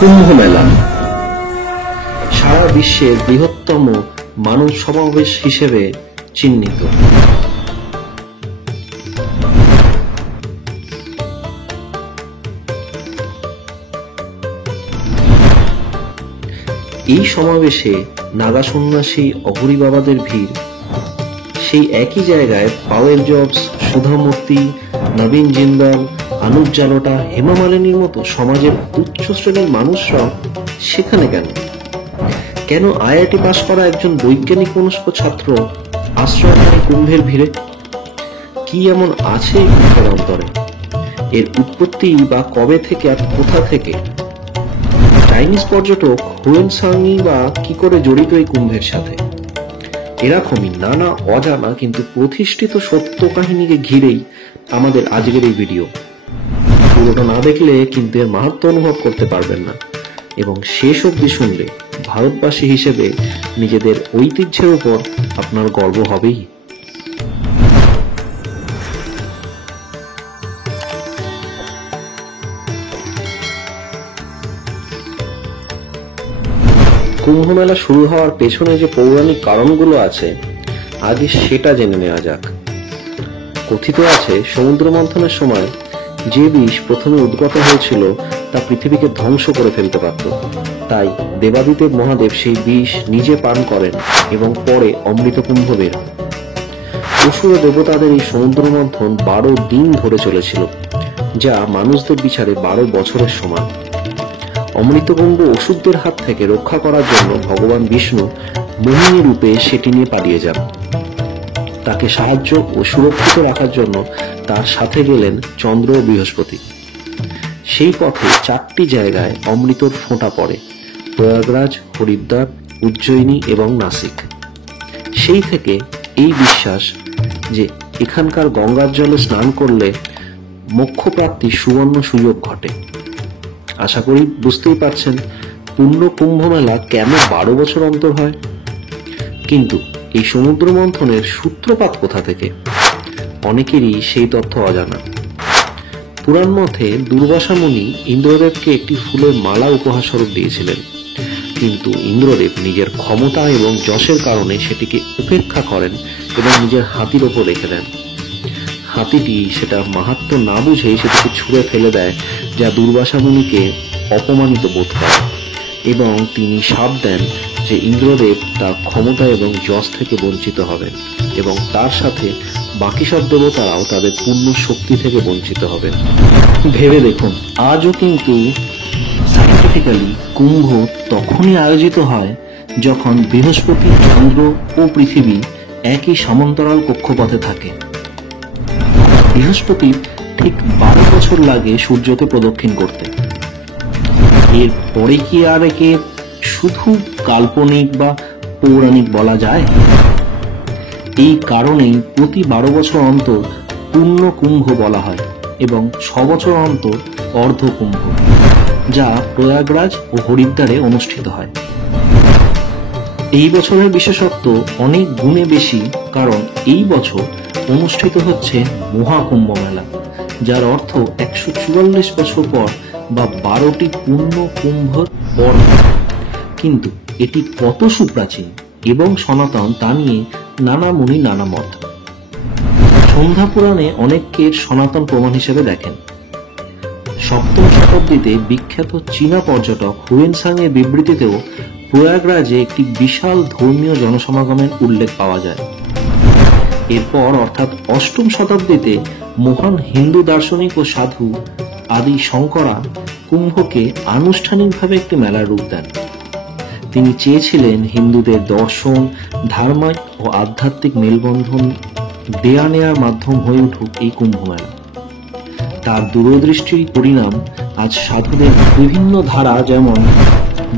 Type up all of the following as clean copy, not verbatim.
কুম্ভ মেলা সারা বিশ্বের বৃহত্তম মানব সমাবেশ হিসেবে চিহ্নিত। এই সমাবেশে নাগা সন্ন্যাসী অঘরী বাবাদের ভিড়। সেই একই জায়গায় পাওয়েল জবস, সুধা মূর্তি, নবীন জিন্দাল, অনুপ জালোটা, হেমা মালিনীর মতো সমাজের উচ্চ শ্রেণীর মানুষরা সেখানে কেন আইআইটি পাশ করা একজন বৈজ্ঞানিক মনস্ক ছাত্র আশ্রয় নেয় কুম্ভের ভিড়ে? কি এমন আছে এই কুম্ভের অন্তরে? এর উৎপত্তি বা কবে থেকে আর কোথা থেকে? চাইনিজ পর্যটক হুয়েনসাংই বা কি করে জড়িত এই কুম্ভের সাথে? এরকমই নানা অজানা কিন্তু প্রতিষ্ঠিত সত্য কাহিনীকে ঘিরেই আমাদের আজকের এই ভিডিও। পুরোটা না দেখলে কিন্তু এর মাহাত্ম্য অনুভব করতে পারবেন না, এবং শেষ অবধি শুনলে ভারতবাসী হিসেবে নিজেদের ঐতিহ্যের উপর আপনার গর্ব হবেই। কুম্ভ মেলা শুরু হওয়ার পেছনে যে পৌরাণিক কারণগুলো আছে, আজ সেটা জেনে নেওয়া যাক। কথিত আছে, সমুদ্র মন্থনের সময় যে বিষ প্রথমে উদ্গত হয়েছিল তা পৃথিবীকে ধ্বংস করে ফেলতে পারত। তাই দেবাদিদেব মহাদেব সেই বিষ নিজে পান করেন এবং পরে অমৃত কুম্ভ বের হয়। অসুর দেবতাদের এই সমুদ্র মন্থন 12 দিন ধরে চলেছিল, যা মানুষদের বিচারে 12 বছরের সমান। অমৃতকুম্ভ অসুরদের হাত থেকে রক্ষা করার জন্য ভগবান বিষ্ণু মোহিনী রূপে সেটি নিয়ে পালিয়ে যান। তাকে সাহায্য ও সুরক্ষিত রাখার জন্য তার সাথে গেলেন চন্দ্র ও বৃহস্পতি। সেই পথে 4টি জায়গায় অমৃতর ফোঁটা পড়ে: প্রয়াগরাজ, হরিদ্বার, উজ্জয়িনী এবং নাসিক। সেই থেকে এই বিশ্বাস যে এখানকার গঙ্গার জলে স্নান করলে মোক্ষপ্রাপ্তির সুবর্ণ সুযোগ ঘটে। আশা করি বুঝতেই পারছেন পূর্ণ কুম্ভ মেলা কেন 12 বছর অন্তর হয়। কিন্তু এই সমুদ্র মন্থনের সূত্রপাত কোথা থেকে? অনেকেরই সেই তথ্য অজানা। পুরাণ মতে দুর্বাসা মুনি ইন্দ্রদেবকে একটি ফুলের মালা উপহার স্বরূপ দিয়েছিলেন, কিন্তু ইন্দ্রদেব নিজের ক্ষমতা এবং যশের কারণে সেটিকে উপেক্ষা করেন এবং নিজের হাতির ওপর রেখে দেন। হাতিটি সেটা মাহাত্ম্য না বুঝেই সেটিকে ছুঁড়ে ফেলে দেয়, যা দুর্বাসা মুনিকে অপমানিত বোধ করে, এবং তিনি শাপ দেন যে ইন্দ্রদেব তার ক্ষমতা এবং যশ থেকে বঞ্চিত হবেন, এবং তার সাথে বাকি সব দেবতারাও তাদের পূর্ণ শক্তি থেকে বঞ্চিত হবেন। ভেবে দেখুন, আজও কিন্তু সায়েন্টিফিক্যালি কুম্ভ তখনই আয়োজিত হয় যখন বৃহস্পতি, চন্দ্র ও পৃথিবী একই সমান্তরাল কক্ষপথে থাকে। বৃহস্পতির ঠিক 12 বছর লাগে সূর্যকে প্রদক্ষিণ করতে। এর পরে কি আর একে শুধু কাল্পনিক বা পৌরাণিক বলা যায়? এই কারণেই প্রতি 12 বছর অন্তর পূর্ণ কুম্ভ বলা হয় এবং 6 বছর অন্তর অর্ধ কুম্ভ, যা প্রয়াগরাজ ও হরিদ্বারে অনুষ্ঠিত হয়। এই বছরের বিশেষত্ব অনেক গুণে বেশি, কারণ এই বছর অনুষ্ঠিত হচ্ছে মহাকুম্ভ মেলা, যার অর্থ 144 বছর পর বা 12টি পূর্ণ কুম্ভর পর। কিন্তু এটি কত সুপ্রাচীন এবং সনাতন তা নিয়ে নানা মুনি নানা মত। সন্ধ্যা পুরাণে অনেককে সনাতন প্রমাণ হিসেবে দেখেন। 7ম শতাব্দীতে বিখ্যাত চীনা পর্যটক হুয়েনসাং এর বিবৃতিতেও প্রয়াগরাজে একটি বিশাল ধর্মীয় জনসমাগমের উল্লেখ পাওয়া যায়। এরপর অর্থাৎ 8ম শতাব্দীতে মহান হিন্দু দার্শনিক ও সাধু আদি শঙ্করা কুম্ভকে আনুষ্ঠানিকভাবে একটি মেলার রূপ দেন। তিনি চেয়েছিলেন হিন্দুদের দর্শন, ধার্মিক ও আধ্যাত্মিক মেলবন্ধন দেয়া নেয়ার মাধ্যম হয়ে উঠুক এই কুম্ভ মেলা। তার দূরদৃষ্টির পরিণাম আজ সাধুদের বিভিন্ন ধারা, যেমন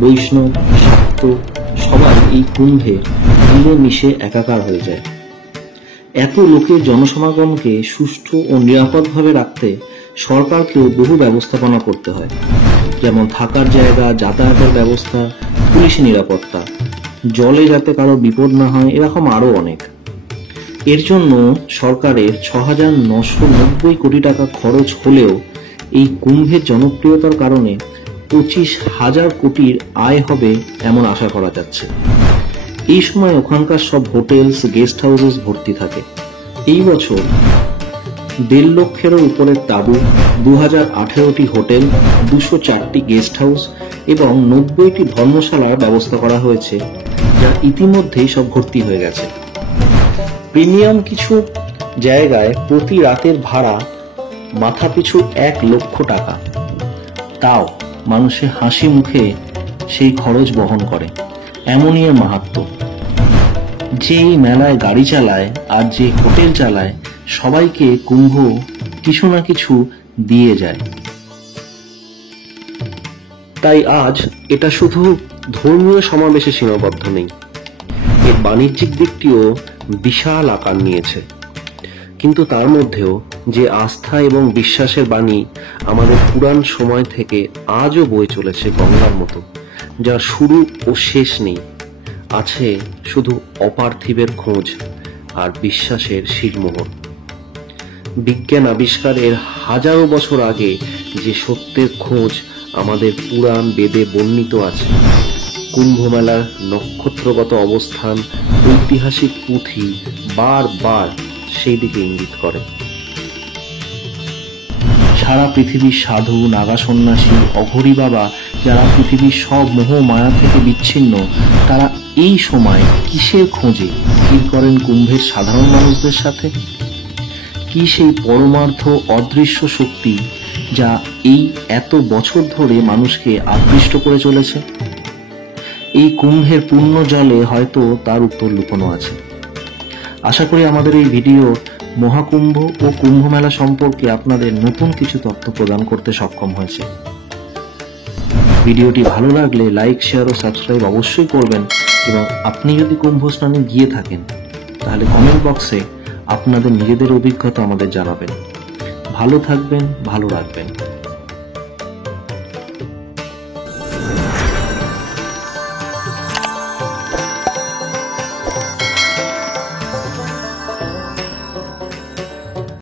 বৈষ্ণব, শাক্ত, সবাই এই কুম্ভে মিলে মিশে একাকার হয়ে যায়। এত লোকের জনসমাগমকে সুষ্ঠু ও নিরাপদভাবে রাখতে সরকারকেও বহু ব্যবস্থাপনা করতে হয়, যেমন থাকার জায়গা, যাতায়াতের ব্যবস্থা, পুলিশি নিরাপত্তা, জলে যাতে কারো বিপদ না হয়, এরকম আরো অনেক। এর জন্য সরকারের 6,990 কোটি টাকা খরচ হলেও এই কুম্ভের জনপ্রিয়তার কারণে 25,000 কোটির আয় হবে এমন আশা করা যাচ্ছে। এই সময় ওখানকার সব হোটেলস, গেস্ট হাউসেস ভর্তি থাকে। এই বছর 1.5 লক্ষেরও উপরের তাঁবু, 2018টি হোটেল, 204টি গেস্ট হাউস এবং 90টি ধর্মশালার ব্যবস্থা করা হয়েছে, যা ইতিমধ্যেই সব ভর্তি হয়ে গেছে। প্রিমিয়াম কিছু জায়গায় প্রতি রাতের ভাড়া মাথাপিছু 1 লক্ষ টাকা। তাও মানুষের হাসি মুখে সেই খরচ বহন করে, এমনই এর মাহাত্ম্য। যে এই মেলায় গাড়ি চালায় আর যে হোটেল চালায়, সবাইকে কুম্ভ কিছু না কিছু দিয়ে যায়। তাই আজ এটা শুধু ধর্মীয় সমাবেশে সীমাবদ্ধ নেই, এর বাণিজ্যিক দিকটিও বিশাল আকার নিয়েছে। কিন্তু তার মধ্যেও যে আস্থা এবং বিশ্বাসের বাণী আমাদের পুরাণ সময় থেকে আজও বয়ে চলেছে গঙ্গার মতো, যার শুরু ও শেষ নেই। আছে শুধু অপার্থিবের খোঁজ আর বিশ্বাসের শিলমোহর। বিজ্ঞান আবিষ্কারের হাজারো বছর আগে যে সত্যের খোঁজ আমাদের পুরাণ বেদে বর্ণিত আছে, কুম্ভ মেলার নক্ষত্রগত অবস্থান, ঐতিহাসিক পুঁথি বারবার সেই দিকে ইঙ্গিত করে। সারা পৃথিবীর সাধু, নাগা সন্ন্যাসী, অঘরী বাবা, যারা পৃথিবীর সব মোহ মায়া থেকে বিচ্ছিন্ন, তারা এই সময় কিসের খোঁজে স্থির করেন কুম্ভের সাধারণ মানুষদের সাথে? কি সেই পরমার্থ অদৃশ্য শক্তি যা এই এত বছর ধরে মানুষকে আকৃষ্ট করে চলেছে? এই কুম্ভের পূর্ণ জলে হয়তো তার উত্তর লুকোনো আছে। আশা করি আমাদের এই ভিডিও মহাকুম্ভ ও কুম্ভ মেলা সম্পর্কে আপনাদের নতুন কিছু তথ্য প্রদান করতে সক্ষম হয়েছে। ভিডিওটি ভালো লাগলে লাইক, শেয়ার ও সাবস্ক্রাইব অবশ্যই করবেন, এবং আপনি যদি কুম্ভ স্নানে গিয়ে থাকেন তাহলে কমেন্ট বক্সে আপনাদের নিজেদের অভিজ্ঞতা আমাদের জানাবেন। ভালো থাকবেন, ভালো রাখবেন।